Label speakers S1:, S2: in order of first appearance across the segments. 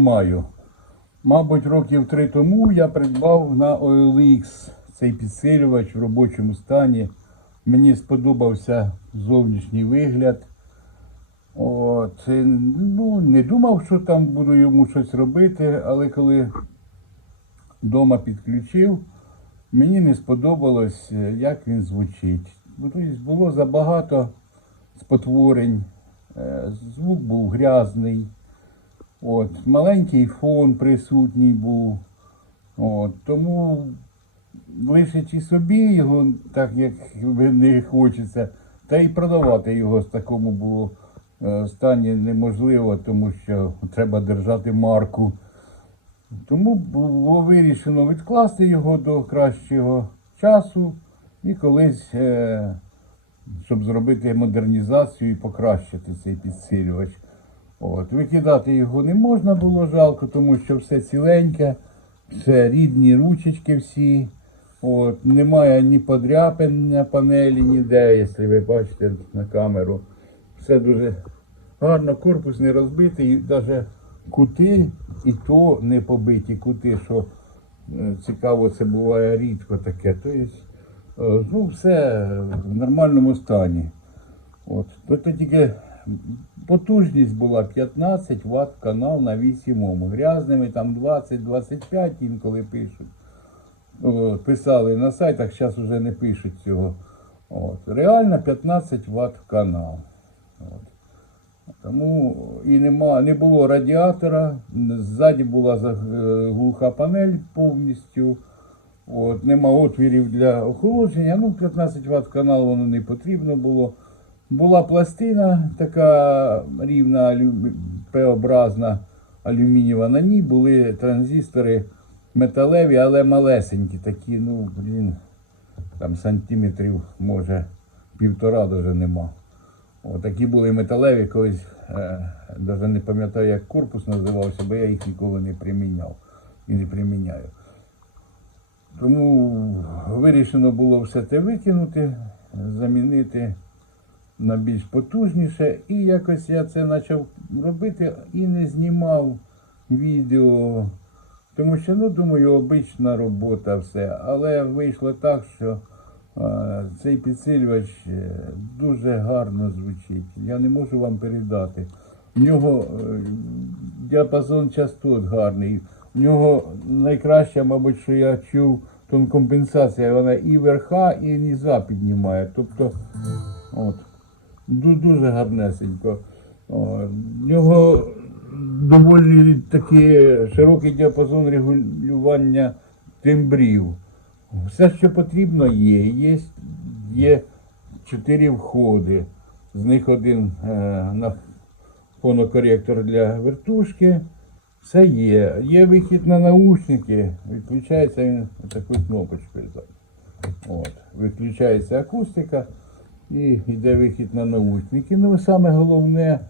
S1: Маю. Мабуть, років три тому я придбав на OLX цей підсилювач в робочому стані. Мені сподобався зовнішній вигляд. От, ну, не думав, що там буду йому щось робити, але коли вдома підключив, мені не сподобалось, як він звучить. Ну, Тобто було забагато спотворень, е, звук був грязний. От, маленький фон присутній був. От, тому лишачи собі його, так як не хочеться, та й продавати його з такому було е, стані неможливо, тому що треба держати марку. Тому було вирішено відкласти його до кращого часу і колись, е, щоб зробити модернізацію і покращити цей підсилювач. От. Викидати його не можна було жалко, тому що все ціленьке, все рідні ручечки всі. От. Немає ні подряпин на панелі, ніде, якщо ви бачите на камеру. Все дуже гарно, корпус не розбитий, і навіть кути і то не побиті кути, що е, цікаво, це буває рідко таке. Тобто, ну, все в нормальному стані. От. Тобто тільки потужність була 15 Вт канал на 8 Ом. Грязними там 20-25 інколи пишуть. Писали на сайтах, зараз вже не пишуть цього. От. Реально 15 Вт канал. От. Тому і нема, не було радіатора, ззаді була е, глуха панель повністю. От, нема отвірів для охолодження. Ну, 15 Вт канал воно не потрібно було. Була пластина така рівна, П-образна алюмінієва. На ній були транзистори металеві, але малесенькі, такі, ну, блін, там сантиметрів, може, півтора даже нема. Отакі були металеві, колись е, навіть не пам'ятаю, як корпус називався, бо я їх ніколи не приміняв і не приміняю. Тому вирішено було все те викинути, замінити на більш потужніше. І якось я це почав робити і не знімав відео. Тому що, ну, думаю, обична робота все. Але вийшло так, що е, цей підсилювач е, дуже гарно звучить. Я не можу вам передати. В нього е, діапазон частот гарний. В нього найкраще, мабуть, що я чув, тон компенсація, вона і верха, і низа піднімає. Тобто, от, ду- дуже гарнесенько. О, В нього доволі такий широкий діапазон регулювання тембрів. Все, що потрібно, є. Є, є чотири входи. З них один е, на фонокоректор для вертушки. Все є. Є вихід на наушники. Відключається він такою кнопочкою. От. Виключається акустика і йде вихід на наушники. Ну, саме головне,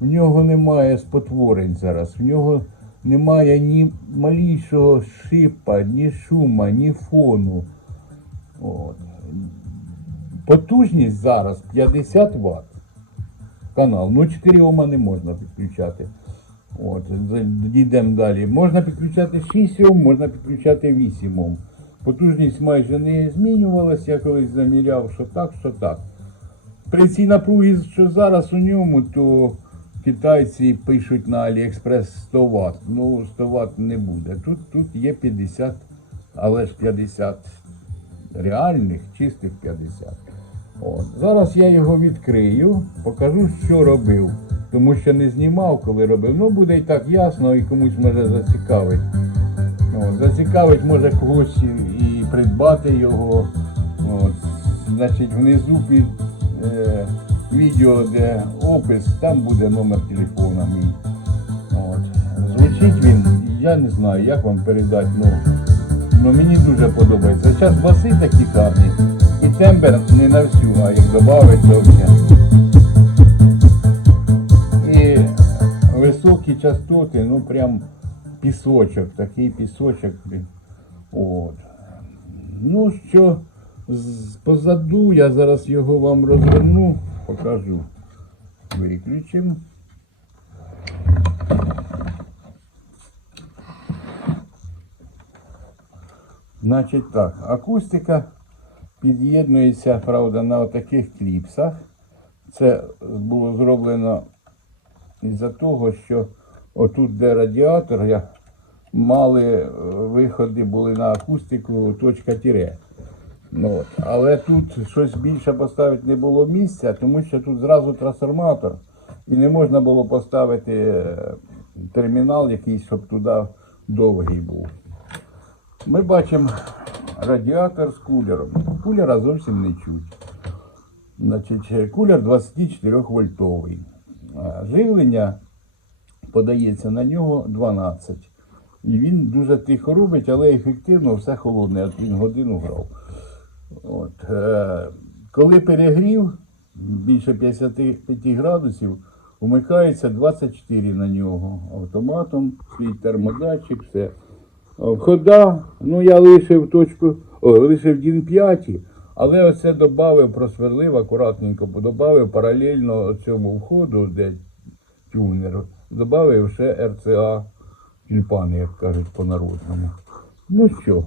S1: в нього немає спотворень зараз. В нього немає ні малішого шипа, ні шума, ні фону. От. Потужність зараз 50 Вт. Канал. Ну 4 Ома не можна підключати. От, йдемо далі. Можна підключати 6 Ом, можна підключати 8 Ом. Потужність майже не змінювалася, я колись заміряв, що так, що так. При цій напругі, що зараз у ньому, то китайці пишуть на AliExpress 100 Вт. Ну, 100 Вт не буде. Тут, тут є 50, але ж 50 реальних, чистих 50. От. Зараз я його відкрию, покажу, що робив. Тому що не знімав, коли робив. Ну, буде і так ясно, і комусь може зацікавить. От. Зацікавить може когось і придбати його. От. Значить, внизу під е, відео, де опис, там буде номер телефона мій. От. Звучить він, я не знаю, як вам передати. Ну, ну мені дуже подобається. Зараз баси такі гарні. І тембр не на всю, а як додати, то. І високі частоти, ну прям пісочок, такий пісочок. От. Ну що, позаду. Я зараз його вам розверну, покажу. Виключимо. Значить так, акустика під'єднується, правда, на таких кліпсах. Це було зроблено із-за того, що отут, де радіатор, я мали е, виходи були на акустику точка тіре. Ну. Але тут щось більше поставити не було місця, тому що тут зразу трансформатор, і не можна було поставити е, термінал якийсь, щоб туди довгий був. Ми бачимо радіатор з кулером. Кулера зовсім не чуть. Значить, е, кулер 24 вольтовий. Живлення подається на нього 12. І він дуже тихо робить, але ефективно все холодне. От він годину грав. От, е, коли перегрів більше 55 градусів, вмикається 24 на нього автоматом, свій термодатчик, все. Хода, ну я лишив точку, о, лишив дін 5, але оце додав, просверлив акуратненько, додав паралельно цьому входу, де тюнер, додав ще РЦА тюльпани, як кажуть по-народному. Ну що,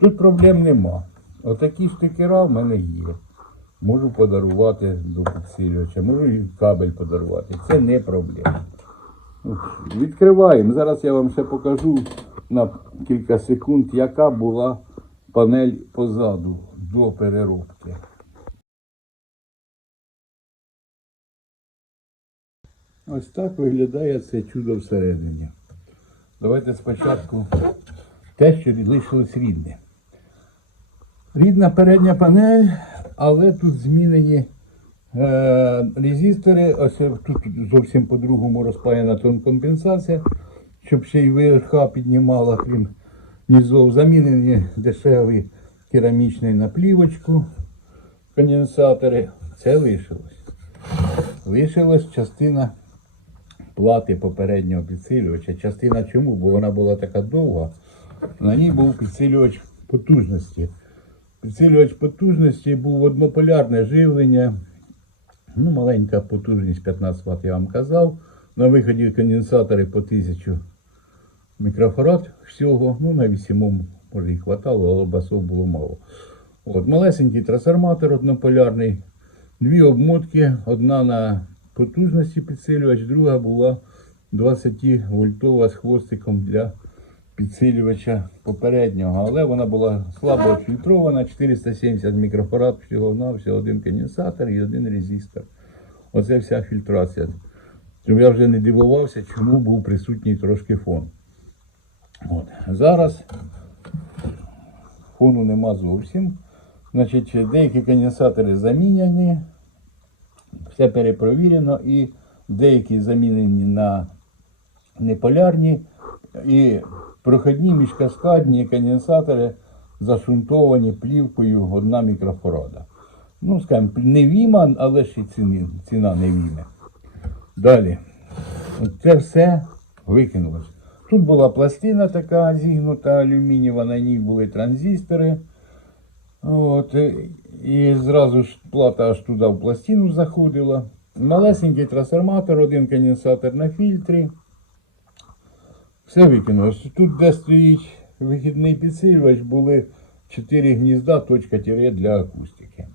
S1: тут проблем нема. Отакі штикера в мене є. Можу подарувати до підсилювача, можу і кабель подарувати. Це не проблема. Відкриваємо. Зараз я вам ще покажу на кілька секунд, яка була панель позаду до переробки. Ось так виглядає це чудо всередині. Давайте спочатку те, що лишилось рідне. Рідна передня панель, але тут змінені е, резистори. Ось тут зовсім по-другому розпаяна тонкомпенсація, щоб ще й верха піднімала, крім низов. Замінені дешеві керамічні на плівочку конденсатори. Це лишилось. Лишилась частина плати попереднього підсилювача. Частина чому? Бо вона була така довга. На ній був підсилювач потужності. Підсилювач потужності був однополярне живлення. Ну, маленька потужність 15 Вт, я вам казав. На виході конденсатори по 1000 мікрофарад всього. Ну, на 8 може і хватало, але басов було мало. От, малесенький трансформатор однополярний, дві обмотки, одна на потужності підсилювач, друга була 20 вольтова з хвостиком для підсилювача попереднього, але вона була слабо фільтрована, 470 мікрофарад всього на всього один конденсатор і один резистор. Оце вся фільтрація. Тому я вже не дивувався, чому був присутній трошки фон. От. Зараз фону нема зовсім. Значить, деякі конденсатори заміняні, все перепровірено і деякі замінені на неполярні і проходні міжкаскадні конденсатори зашунтовані плівкою одна мікрофарада. Ну, скажімо, не віма, але і ціни, ціна не віме. Далі. Це все викинулось. Тут була пластина така зігнута алюмінієва, на ній були транзистори. От, і зразу ж плата аж туди в пластину заходила. Малесенький трансформатор, один конденсатор на фільтрі. Все викинулося. Тут, де стоїть вихідний підсилювач, були 4 гнізда, точка тире для акустики.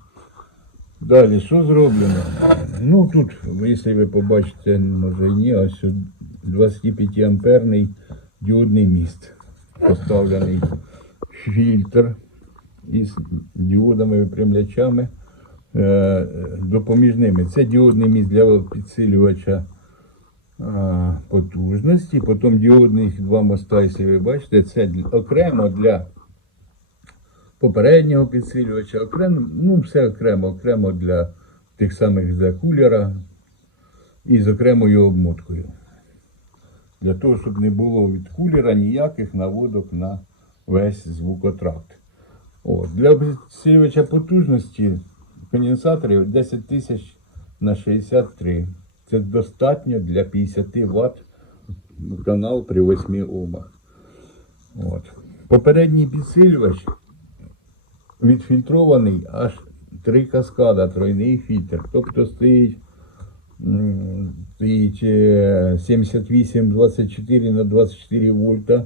S1: Далі, що зроблено? Ну тут, якщо ви побачите, може і ні, ось 25 амперний діодний міст поставлений фільтр із діодами, випрямлячами е, допоміжними. Це діодний міст для підсилювача потужності. Потім діодних два моста, якщо ви бачите, це окремо для попереднього підсилювача, окремо, ну все окремо, окремо для тих самих для кулера і з окремою обмоткою. Для того, щоб не було від кулера ніяких наводок на весь звукотракт. От. Для підсилювача потужності конденсаторів 10 тисяч на 63. Це достатньо для 50 Вт канал при 8 Омах. От. Попередній підсилювач відфільтрований аж три каскада, тройний фільтр. Тобто стоїть, стоїть е, 78-24 на 24 вольта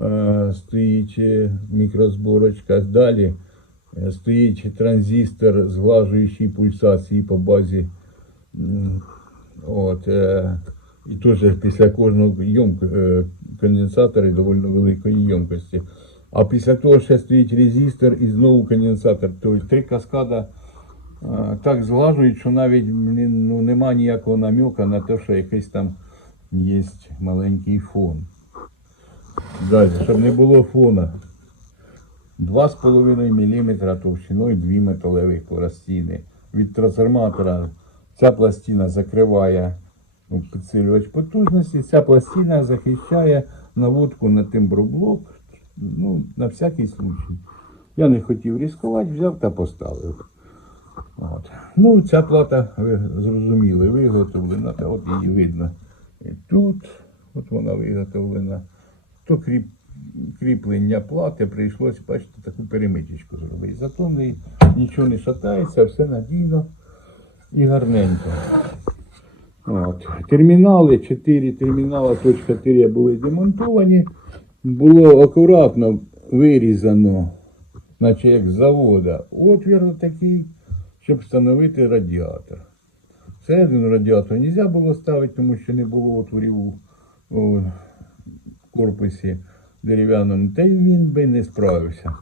S1: е, стоїть е, мікрозборочка. Далі е, стоїть транзистор, зглажуючий пульсації по базі. От, е, і теж після кожного йомк, е, конденсатори доволі великої ємкості. А після того ще стоїть резистор і знову конденсатор. Тобто три каскада а, так зглажують, що навіть ну, нема ніякого намека на те, що якийсь там є маленький фон. Далі, щоб не було фона. 2,5 мм товщиною дві металеві пластини. Від трансформатора ця пластина закриває ну, підсилювач потужності, ця пластина захищає наводку на темброблок, ну, на всякий случай. Я не хотів ризикувати, взяв та поставив. От. Ну, ця плата, ви зрозуміли, виготовлена, та от її видно. І тут, от вона виготовлена. То кріп, кріплення плати прийшлося, бачите, таку перемиточку зробити. Зато нічого не шатається, все надійно і гарненько. От. Термінали, 4 термінали точка 4 були демонтовані. Було акуратно вирізано, наче як з завода, отвір такий, щоб встановити радіатор. Всередину радіатор не можна було ставити, тому що не було отворів у, корпусі дерев'яному, та й він би не справився.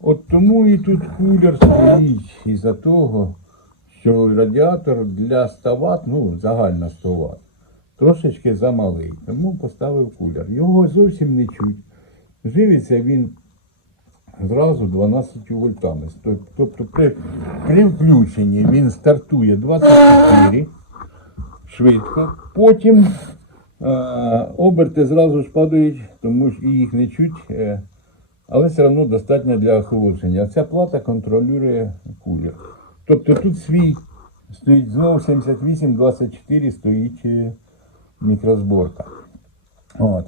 S1: От тому і тут кулер стоїть із-за того, що радіатор для 100 Вт, ну загально 100 Вт, трошечки замалий. Тому поставив кулер. Його зовсім не чуть. Живиться він зразу 12 вольтами. Тобто при, при включенні він стартує 24 швидко, потім е, оберти зразу ж падають, тому що їх не чуть, е, але все одно достатньо для охолодження. А ця плата контролює кулер. Тобто тут свій стоїть знову 78-24 стоїть е, мікрозборка. От.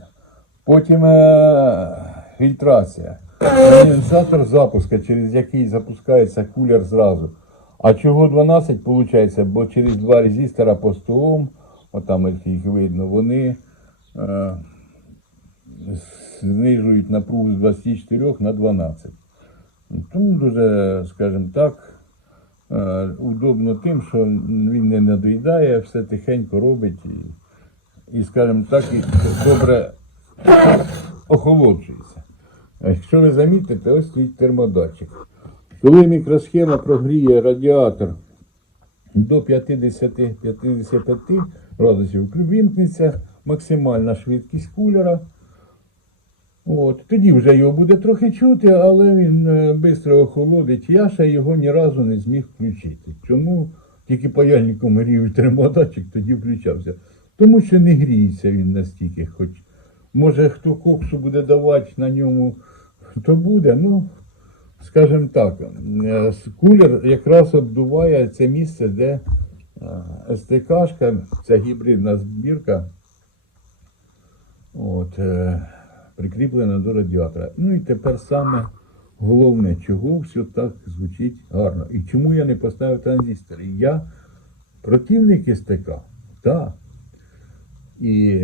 S1: Потім е, фільтрація. Конденсатор запуска, через який запускається кулер зразу. А чого 12 виходить? Бо через два резистора по 100 Ом, отам ось їх видно, вони е, знижують напругу з 24 на 12. Тому дуже, скажімо так, удобно тим, що він не надоїдає, все тихенько робить і, і скажімо так, і добре охолоджується. А Якщо ви замітите, ось стоїть термодатчик. Коли мікросхема прогріє радіатор до 50-55 градусів, вимкнеться максимальна швидкість кулера. От. Тоді вже його буде трохи чути, але він швидко охолодить. Я ще його ні разу не зміг включити. Чому тільки паяльником грів термодатчик, тоді включався. Тому що не гріється він настільки, хоч може хто коксу буде давати на ньому, то буде. Ну, скажімо так, е, кулер якраз обдуває це місце, де е, СТКшка, ця гібридна збірка, от, е, прикріплена до радіатора. Ну і тепер саме головне, чого все так звучить гарно. І чому я не поставив транзистори? Я противник СТК, так. І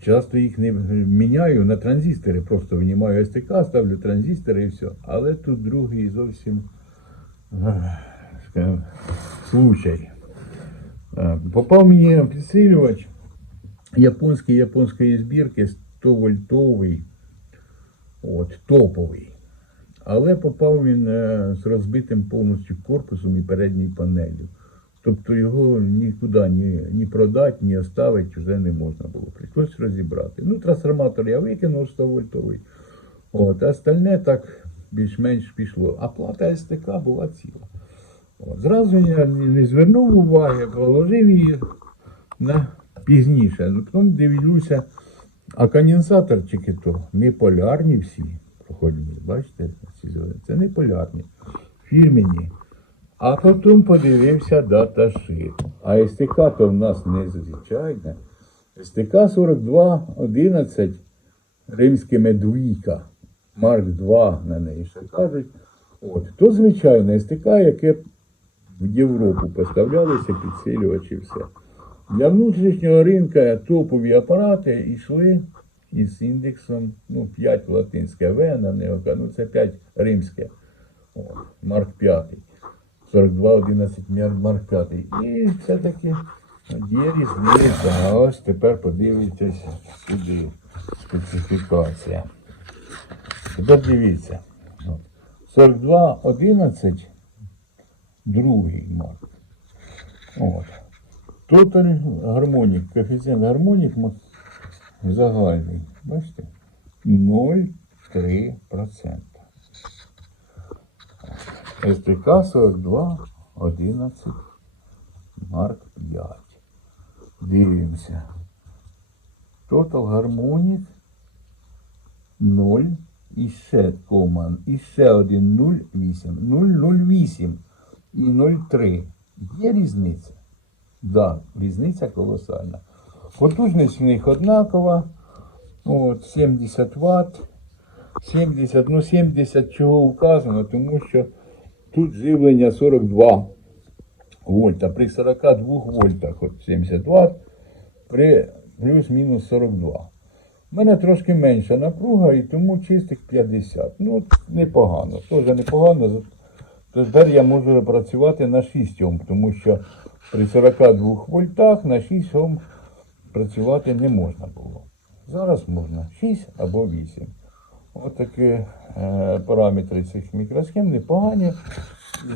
S1: часто їх не міняю на транзистори, просто винімаю СТК, ставлю транзистори і все. Але тут другий зовсім скажімо, случай. Е, Попав мені підсилювач японський японської збірки 100 вольтовий, от, топовий. Але попав він е, з розбитим повністю корпусом і передньою панелью. Тобто його нікуди ні, ні продати, ні оставити вже не можна було. Прийшлось розібрати. Ну, трансформатор я викинув 100 вольтовий. От, а остальне так більш-менш пішло. А плата СТК була ціла. От, зразу я не звернув уваги, положив її на пізніше. Ну, потім дивлюся, а конденсаторчики то не полярні всі проходні. Бачите, це не полярні. Фірмені. А потім подивився даташит. А СТК то в нас не звичайне. СТК 4211 римське медвійка. Марк 2 на неї ще кажуть. От. То звичайне СТК, яке в Європу поставлялися підсилювачі все. Для внутрішнього ринку топові апарати йшли із індексом ну, 5 латинське В на неока, ну це 5 римське. От, Марк 5. 42, 11 Марк 5. І все-таки є різниця. А ось тепер подивіться сюди. Специфікація. Тепер дивіться. 42, 11, другий марк. От. Тоталь гармонік, коефіцієнт гармонік загальний. Бачите? 0,3%. СТК 42, 11, марк 5. Дивимося. Тотал гармонік 0 і ще кома, і ще один 0,8. 0,08 і 0,3. Є різниця? Да, різниця колосальна. Потужність в них однакова. От, 70 Вт. 70, ну 70 чого вказано, тому що тут живлення 42 вольта. При 42 вольтах от 70 Вт, при плюс-мінус 42. У мене трошки менша напруга і тому чистих 50. Ну, непогано. Теж непогано. Тепер я можу працювати на 6 Ом, тому що при 42 вольтах на 6 Ом працювати не можна було. Зараз можна 6 або 8. Отакі е, параметри цих мікросхем непогані,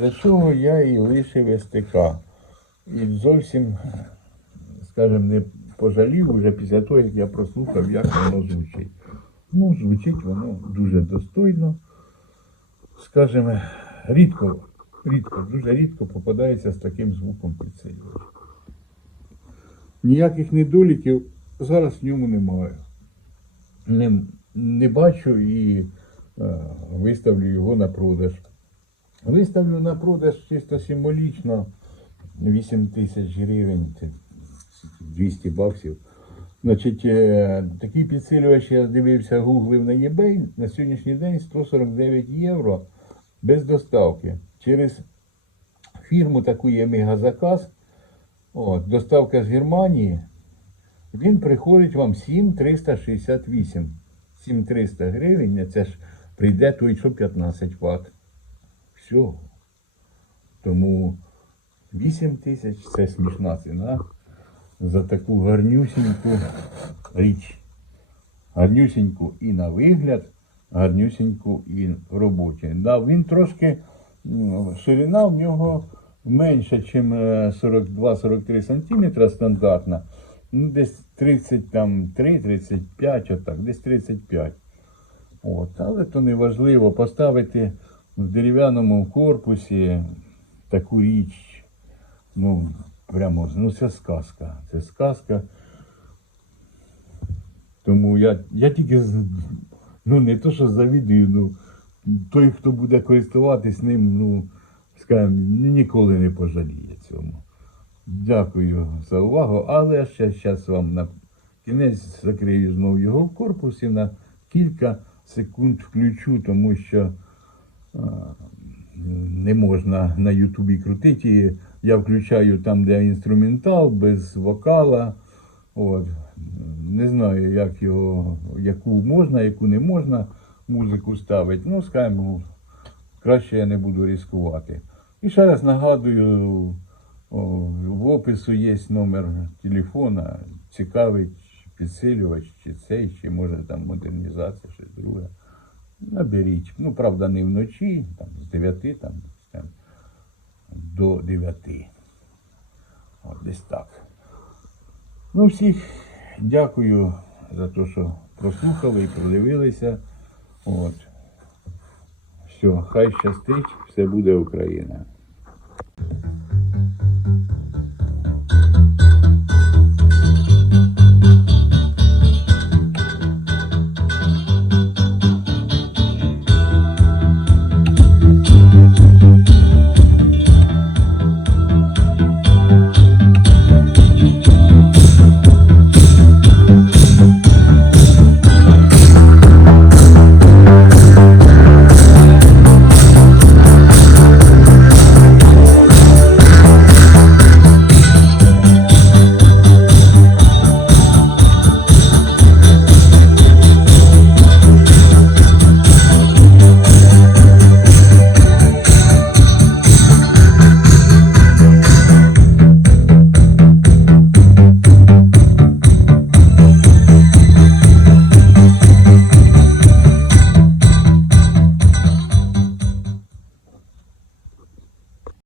S1: за чого я і лишив СТК. І зовсім, скажімо, не пожалів уже після того, як я прослухав, як воно звучить. Ну, звучить воно дуже достойно. Скажімо, рідко, рідко, дуже рідко попадається з таким звуком підсилювач. Ніяких недоліків зараз в ньому немає. Не, не бачу і е, виставлю його на продаж. Виставлю на продаж чисто символічно 8 тисяч гривень, це 200 баксів. Значить, е, такий підсилювач я дивився, гуглив на eBay, на сьогоднішній день 149 євро без доставки. Через фірму таку є мегазаказ. От, доставка з Германії. Він приходить вам 7,368. 7,300 гривень, це ж прийде той, що 15 Вт. Все. Тому 8 тисяч це смішна ціна за таку гарнюсіньку річ. Гарнюсіньку і на вигляд, гарнюсіньку і роботі. Да, він трошки, ширина в нього менша, ніж 42-43 см стандартна. Ну, десь 33-35, отак, десь 35. От, але то не важливо поставити в дерев'яному корпусі таку річ. Ну, прямо, ну це сказка. Це сказка. Тому я, я тільки ну не то, що завідую, ну той, хто буде користуватись ним, ну, скажімо, ніколи не пожаліє цьому. Дякую за увагу, але ще зараз вам на кінець закрию знову його в корпусі на кілька секунд включу, тому що а, не можна на Ютубі крутити. Я включаю там, де інструментал, без вокала. От. Не знаю, як його, яку можна, яку не можна музику ставити. Ну, скажімо, краще я не буду ризикувати. І ще раз нагадую, в опису є номер телефона, цікавить підсилювач, чи цей, чи може там модернізація, щось друге. Наберіть. Ну, правда, не вночі, там, з 9 там, до 9. От десь так. Ну, всіх дякую за те, що прослухали і продивилися. От. Все, хай щастить, все буде Україна.